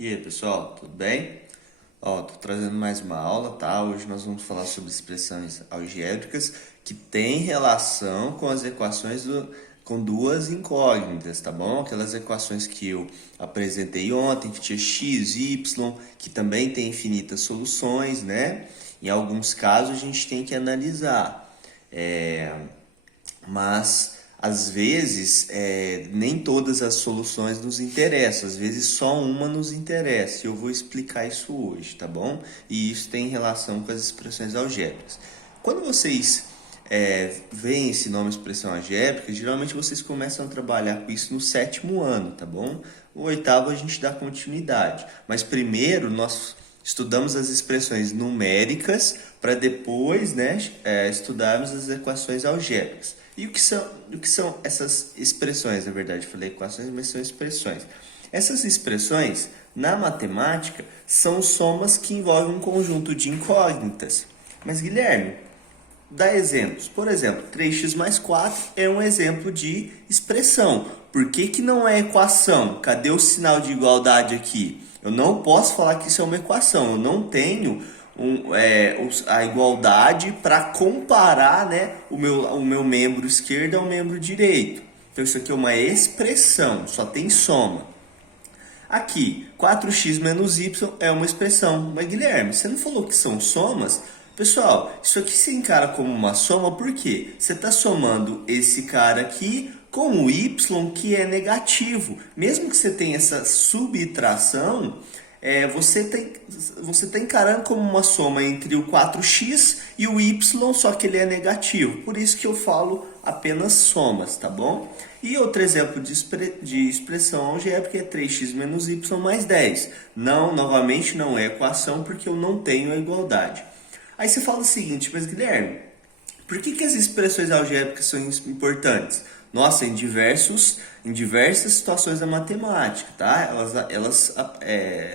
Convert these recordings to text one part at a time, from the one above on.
E aí, pessoal, tudo bem? Tô trazendo mais uma aula, tá? Hoje nós vamos falar sobre expressões algébricas que têm relação com as equações com duas incógnitas, tá bom? Aquelas equações que eu apresentei ontem, que tinha x, y, que também tem infinitas soluções, né? Em alguns casos a gente tem que analisar. Mas às vezes nem todas as soluções nos interessam, às vezes só uma nos interessa. E eu vou explicar isso hoje, tá bom? E isso tem relação com as expressões algébricas. Quando vocês veem esse nome expressão algébrica, geralmente vocês começam a trabalhar com isso no 7º ano, tá bom? No 8º a gente dá continuidade. Mas primeiro nós estudamos as expressões numéricas para depois, estudarmos as equações algébricas. E o que são essas expressões? Na verdade, eu falei equações, mas são expressões. Essas expressões, na matemática, são somas que envolvem um conjunto de incógnitas. Mas, Guilherme, dá exemplos. Por exemplo, 3x mais 4 é um exemplo de expressão. Por que não é equação? Cadê o sinal de igualdade aqui? Eu não posso falar que isso é uma equação. Eu não tenho a igualdade para comparar, o meu membro esquerdo ao membro direito. Então isso aqui é uma expressão, só tem soma. Aqui, 4x menos y é uma expressão. Mas Guilherme, você não falou que são somas? Pessoal, isso aqui se encara como uma soma, por quê? Você está somando esse cara aqui com o y que é negativo. Mesmo que você tenha essa subtração, você está encarando como uma soma entre o 4x e o y, só que ele é negativo. Por isso que eu falo apenas somas, tá bom? E outro exemplo de expressão algébrica é 3x menos y mais 10. Novamente não é equação porque eu não tenho a igualdade. Aí você fala o seguinte, mas Guilherme, por que as expressões algébricas são importantes? Nossa, em diversas situações da matemática, tá?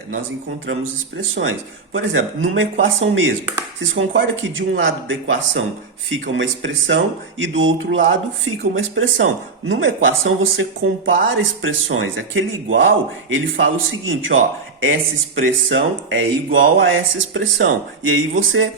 Nós encontramos expressões. Por exemplo, numa equação mesmo. Vocês concordam que de um lado da equação fica uma expressão e do outro lado fica uma expressão? Numa equação você compara expressões. Aquele igual, ele fala o seguinte, ó, essa expressão é igual a essa expressão. E aí você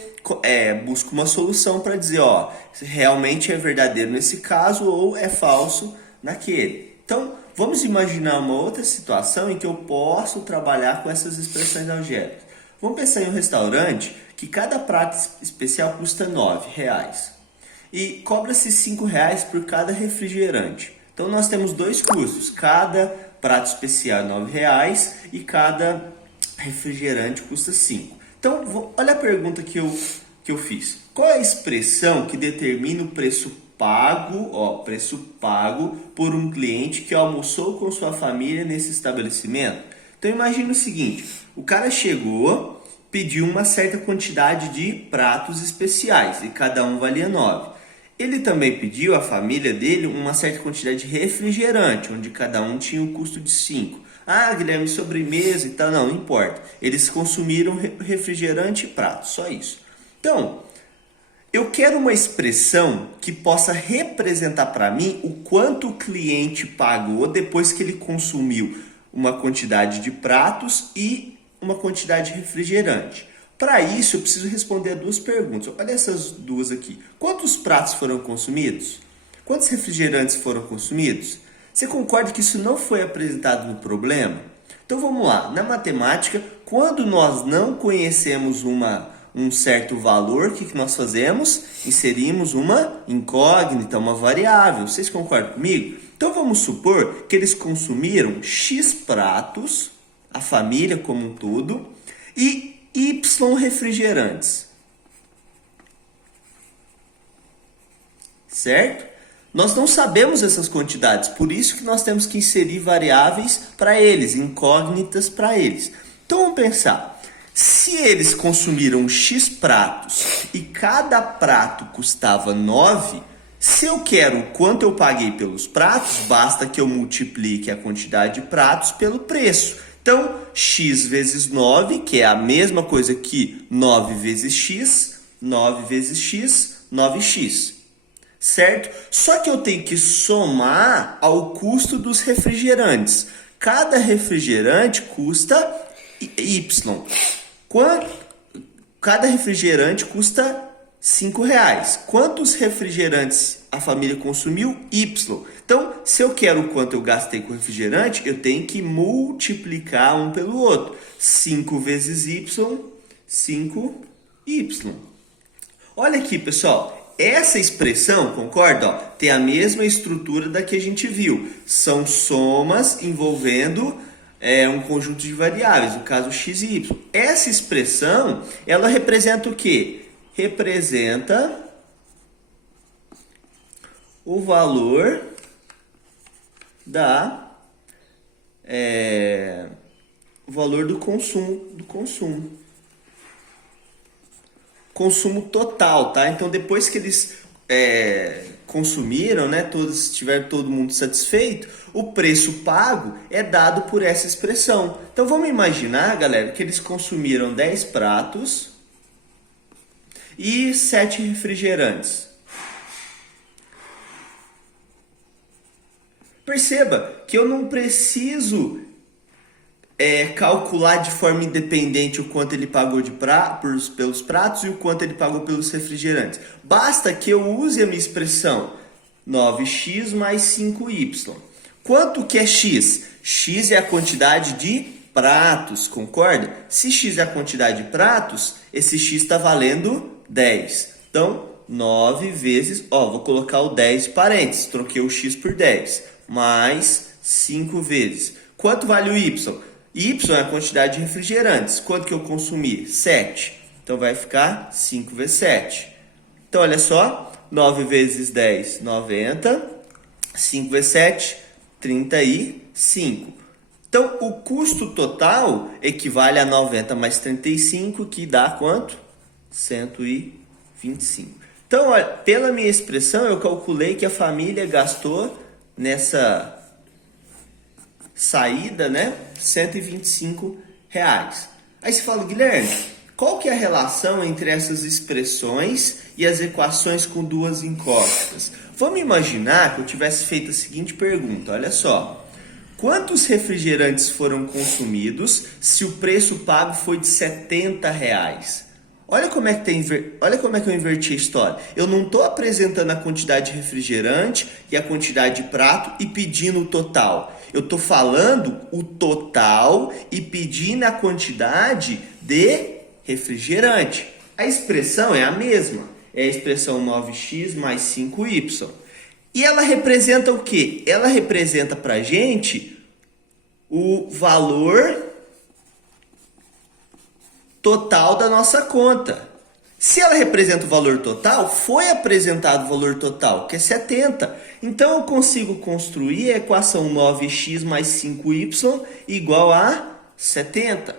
busca uma solução para dizer, ó, se realmente é verdadeiro nesse caso ou é falso naquele. Então, vamos imaginar uma outra situação em que eu posso trabalhar com essas expressões algébricas. Vamos pensar em um restaurante que cada prato especial custa R$ 9 e cobra-se R$ 5 por cada refrigerante. Então, nós temos dois custos, cada prato especial é R$ 9 e cada refrigerante custa 5. Então, olha a pergunta que eu fiz. Qual é a expressão que determina o preço pago por um cliente que almoçou com sua família nesse estabelecimento? Então, imagine o seguinte. O cara chegou, pediu uma certa quantidade de pratos especiais e cada um valia 9. Ele também pediu à família dele uma certa quantidade de refrigerante, onde cada um tinha um custo de 5. Ah, Guilherme, sobremesa e tal. Não importa. Eles consumiram refrigerante e prato, só isso. Então, eu quero uma expressão que possa representar para mim o quanto o cliente pagou depois que ele consumiu uma quantidade de pratos e uma quantidade de refrigerante. Para isso, eu preciso responder a duas perguntas. Olha essas duas aqui. Quantos pratos foram consumidos? Quantos refrigerantes foram consumidos? Você concorda que isso não foi apresentado no problema? Então vamos lá. Na matemática, quando nós não conhecemos um certo valor, o que nós fazemos? Inserimos uma incógnita, uma variável. Vocês concordam comigo? Então vamos supor que eles consumiram X pratos, a família como um todo, e Y refrigerantes. Certo? Nós não sabemos essas quantidades, por isso que nós temos que inserir variáveis para eles, incógnitas para eles. Então vamos pensar, se eles consumiram X pratos e cada prato custava 9, se eu quero o quanto eu paguei pelos pratos, basta que eu multiplique a quantidade de pratos pelo preço. Então, X vezes 9, que é a mesma coisa que 9 vezes X, 9x. Certo? Só que eu tenho que somar ao custo dos refrigerantes. Cada refrigerante custa Y. Quanto, cada refrigerante custa R$ 5. Quantos refrigerantes a família consumiu? Y. Então, se eu quero o quanto eu gastei com refrigerante, eu tenho que multiplicar um pelo outro. 5 vezes Y, 5Y. Olha aqui, pessoal. Essa expressão, concorda? Ó, tem a mesma estrutura da que a gente viu. São somas envolvendo um conjunto de variáveis, no caso x e y. Essa expressão, ela representa o quê? Representa o valor o valor do consumo. Consumo total, tá? Então, depois que eles consumiram, né, tiver todo mundo satisfeito, o preço pago é dado por essa expressão. Então, vamos imaginar, galera, que eles consumiram 10 pratos e 7 refrigerantes. Perceba que eu não preciso calcular de forma independente o quanto ele pagou pelos pratos e o quanto ele pagou pelos refrigerantes. Basta que eu use a minha expressão 9x mais 5y. Quanto que é x? X é a quantidade de pratos, concorda? Se x é a quantidade de pratos, esse x está valendo 10. Então, 9 vezes, vou colocar o 10 em parênteses, troquei o x por 10, mais 5 vezes. Quanto vale o y? Y é a quantidade de refrigerantes. Quanto que eu consumi? 7. Então, vai ficar 5 vezes 7. Então, olha só. 9 vezes 10, 90. 5 vezes 7, 35. Então, o custo total equivale a 90 mais 35, que dá quanto? 125. Então, olha, pela minha expressão, eu calculei que a família gastou nessa saída, né, R$125. Aí você fala, Guilherme, qual que é a relação entre essas expressões e as equações com duas incógnitas? Vamos imaginar que eu tivesse feito a seguinte pergunta, olha só. Quantos refrigerantes foram consumidos se o preço pago foi de R$70? Olha como é que eu inverti a história. Eu não estou apresentando a quantidade de refrigerante e a quantidade de prato e pedindo o total. Eu estou falando o total e pedindo a quantidade de refrigerante. A expressão é a mesma. É a expressão 9x mais 5y. E ela representa o quê? Ela representa para a gente o valor total da nossa conta. Se ela representa o valor total, foi apresentado o valor total, que é 70. Então, eu consigo construir a equação 9x mais 5y igual a 70.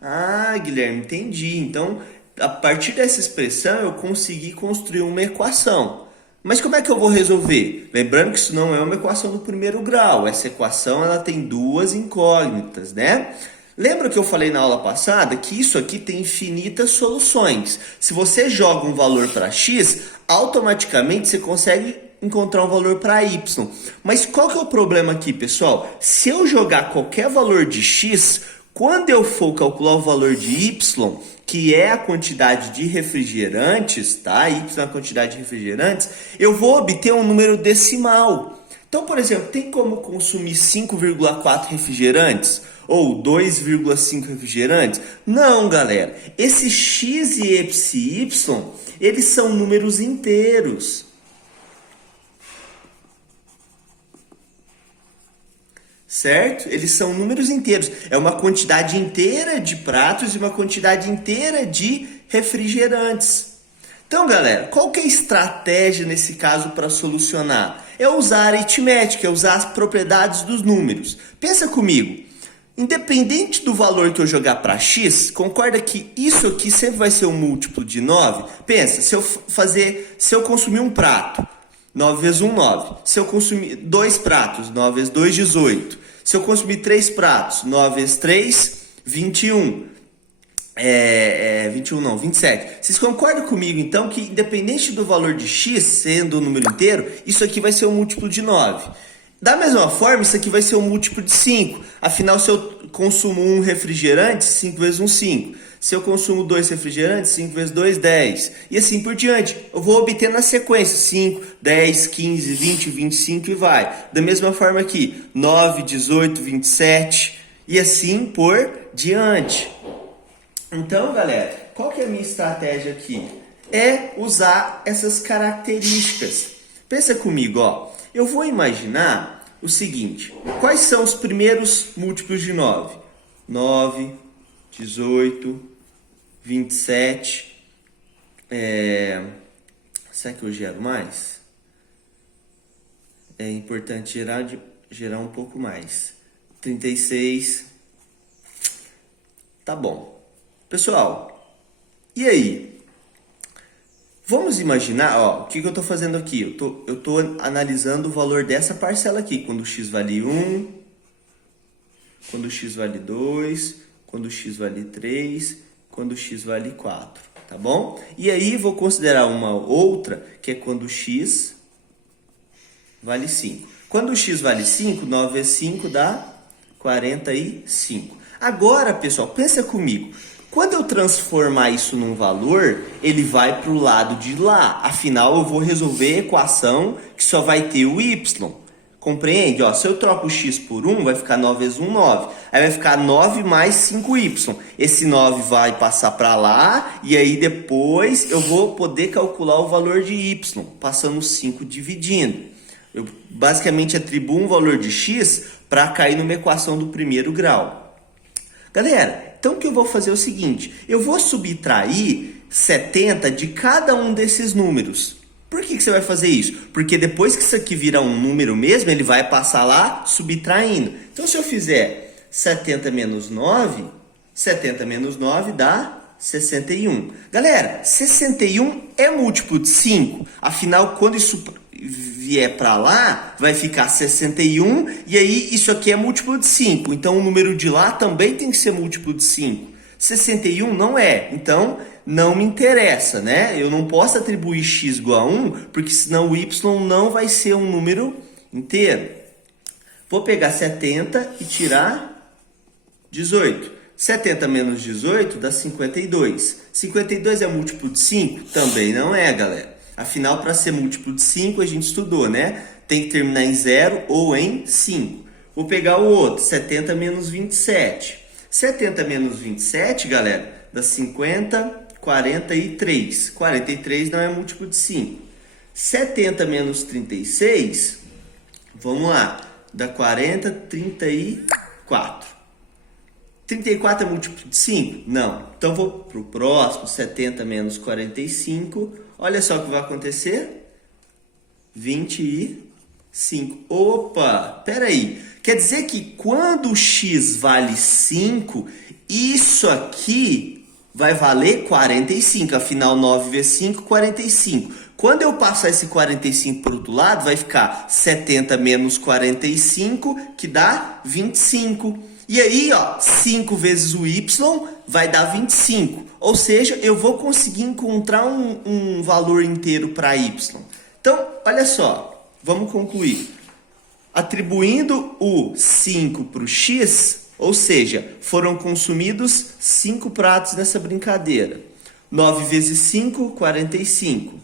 Ah, Guilherme, entendi. Então, a partir dessa expressão, eu consegui construir uma equação. Mas como é que eu vou resolver? Lembrando que isso não é uma equação do primeiro grau. Essa equação ela tem duas incógnitas, né? Lembra que eu falei na aula passada que isso aqui tem infinitas soluções. Se você joga um valor para x, automaticamente você consegue encontrar um valor para y. Mas qual que é o problema aqui, pessoal? Se eu jogar qualquer valor de x, quando eu for calcular o valor de y, que é a quantidade de refrigerantes, tá? Y é a quantidade de refrigerantes, eu vou obter um número decimal. Então, por exemplo, tem como consumir 5,4 refrigerantes? Ou 2,5 refrigerantes? Não, galera. Esse x e esse y, eles são números inteiros. Certo? Eles são números inteiros. É uma quantidade inteira de pratos e uma quantidade inteira de refrigerantes. Então, galera, qual que é a estratégia nesse caso para solucionar? É usar a aritmética, é usar as propriedades dos números. Pensa comigo. Independente do valor que eu jogar para x, concorda que isso aqui sempre vai ser um múltiplo de 9? Pensa, se eu consumir um prato, 9 vezes 1, 9. Se eu consumir 2 pratos, 9 vezes 2, 18. Se eu consumir 3 pratos, 9 vezes 3, 21. 21 não, 27. Vocês concordam comigo, então, que independente do valor de x, sendo um número inteiro, isso aqui vai ser um múltiplo de 9. Da mesma forma, isso aqui vai ser um múltiplo de 5. Afinal, se eu consumo um refrigerante, 5 vezes 1, 5. Se eu consumo 2 refrigerantes, 5 vezes 2, 10. E assim por diante. Eu vou obter na sequência 5, 10, 15, 20, 25 e vai. Da mesma forma aqui, 9, 18, 27 e assim por diante. Então, galera, qual que é a minha estratégia aqui? É usar essas características. Pensa comigo, ó. Eu vou imaginar o seguinte. Quais são os primeiros múltiplos de 9? 9, 18, 27. Será que eu gero mais? É importante gerar um pouco mais. 36. Tá bom. Pessoal, e aí? Vamos imaginar, ó, o que eu estou fazendo aqui? Eu tô analisando o valor dessa parcela aqui, quando x vale 1, quando x vale 2, quando x vale 3, quando x vale 4, tá bom? E aí vou considerar uma outra, que é quando x vale 5. Quando x vale 5, 9 vezes 5 dá 45. Agora, pessoal, pensa comigo. Quando eu transformar isso num valor, ele vai para o lado de lá. Afinal, eu vou resolver a equação que só vai ter o y. Compreende? Ó, se eu troco o x por 1, vai ficar 9 vezes 1, 9. Aí vai ficar 9 mais 5y. Esse 9 vai passar para lá e aí depois eu vou poder calcular o valor de y, passando 5 dividindo. Eu basicamente atribuo um valor de x para cair numa equação do primeiro grau. Galera, então o que eu vou fazer é o seguinte, eu vou subtrair 70 de cada um desses números. Por que você vai fazer isso? Porque depois que isso aqui virar um número mesmo, ele vai passar lá subtraindo. Então se eu fizer 70 menos 9, 70 menos 9 dá 61. Galera, 61 é múltiplo de 5. Afinal, quando isso vier para lá, vai ficar 61, e aí isso aqui é múltiplo de 5. Então o número de lá também tem que ser múltiplo de 5. 61 não é, então não me interessa, né? Eu não posso atribuir x igual a 1, porque senão o y não vai ser um número inteiro. Vou pegar 70 e tirar 18. 70 menos 18 dá 52. 52 é múltiplo de 5? Também não é, galera. Afinal, para ser múltiplo de 5, a gente estudou, né? Tem que terminar em 0 ou em 5. Vou pegar o outro, 70 menos 27. 70 menos 27, galera, dá 50, 43. 43 não é múltiplo de 5. 70 menos 36, vamos lá, dá 40, 34. 34 é múltiplo de 5? Não. Então vou para o próximo, 70 menos 45. Olha só o que vai acontecer. 25. Opa, peraí. Quer dizer que quando o x vale 5, isso aqui vai valer 45. Afinal, 9 vezes 5, 45. Quando eu passar esse 45 para o outro lado, vai ficar 70 menos 45, que dá 25. E aí, ó, 5 vezes o y vai dar 25. Ou seja, eu vou conseguir encontrar um valor inteiro para y. Então, olha só, vamos concluir. Atribuindo o 5 para o x, ou seja, foram consumidos 5 pratos nessa brincadeira. 9 vezes 5, 45.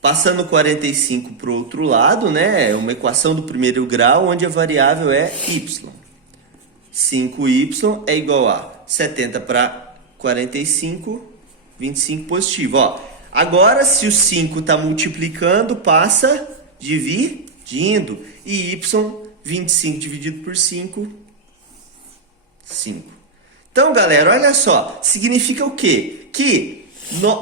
Passando 45 para o outro lado, né? É uma equação do primeiro grau, onde a variável é y. 5y é igual a 70 para 45, 25 positivo. Ó, agora, se o 5 está multiplicando, passa dividindo. E y, 25 dividido por 5, 5. Então, galera, olha só. Significa o quê? Que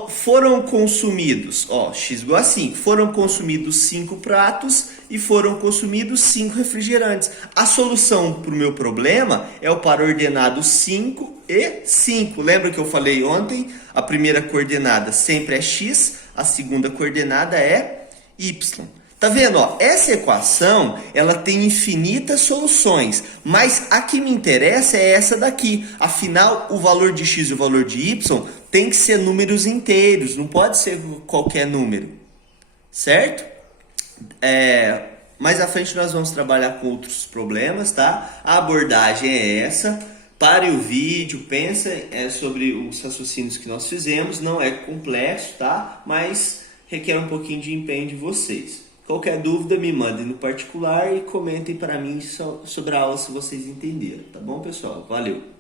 foram consumidos, ó, x igual a 5, foram consumidos 5 pratos e foram consumidos 5 refrigerantes. A solução para o meu problema é o par ordenado 5 e 5. Lembra que eu falei ontem? A primeira coordenada sempre é x, a segunda coordenada é y. Tá vendo? Ó, essa equação, ela tem infinitas soluções, mas a que me interessa é essa daqui. Afinal, o valor de x e o valor de y tem que ser números inteiros, não pode ser qualquer número, certo? Mais à frente nós vamos trabalhar com outros problemas, tá? A abordagem é essa. Pare o vídeo, pensa sobre os raciocínios que nós fizemos. Não é complexo, tá? Mas requer um pouquinho de empenho de vocês. Qualquer dúvida me mandem no particular e comentem para mim sobre a aula se vocês entenderam, tá bom, pessoal? Valeu!